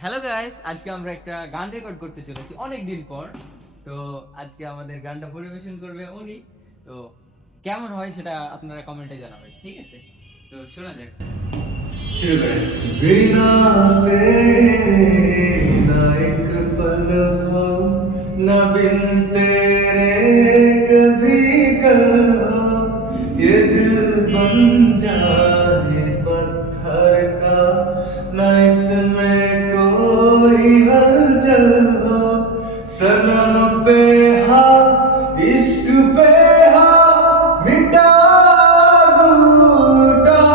Hello guys, আজকে আমরা একটা গান রেকর্ড করতে চলেছি অনেক দিন পর। তো আজকে আমাদের গানটা পরিবেশন করবে উনি। তো কেমন হয় সেটা আপনারা কমেন্টে জানাবেন, ঠিক আছে? তো শোনা যাক, শুরু করেন। बिना तेरे ना एक पल हो, न बिन तेरे कभी कल हो। ये दिल बन जाए पत्थर का, न इसमें कोई हलचल हो। सनम पे हाँ, इश्क पे हाँ, मिटा दूं, लुटा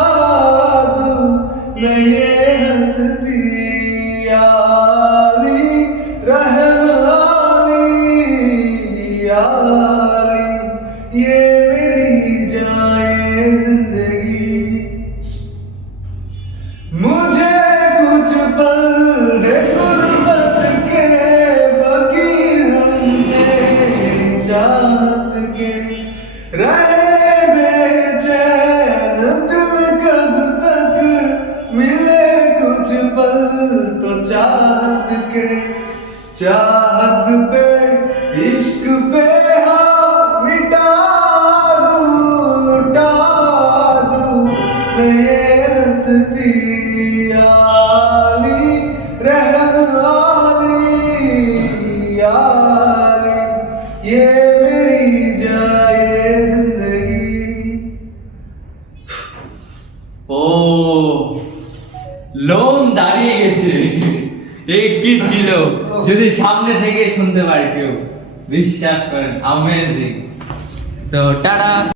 दूं मैं ये हस्ती आली, रहम आली, ये मेरी जाए जिंदगी। मुझे कुछ पल दे गुर्बत के, फकीर हम तेरी चाहत के। रहे बेचैन दिल कब तक, मिले कुछ पल तो चाहत के। चाहत पे इश्क पे हाँ, मिटा दूं, लुटा दूं मैं ये हस्ती आली, रहम आली, ये मेरी जाए जिंदगी। ও লোম দাঁড়িয়ে গেছে। এই কি ছিল? যদি সামনে থেকে শুনতে পারে কেউ, বিশ্বাস করেন, অ্যামেজিং। তো টাটা।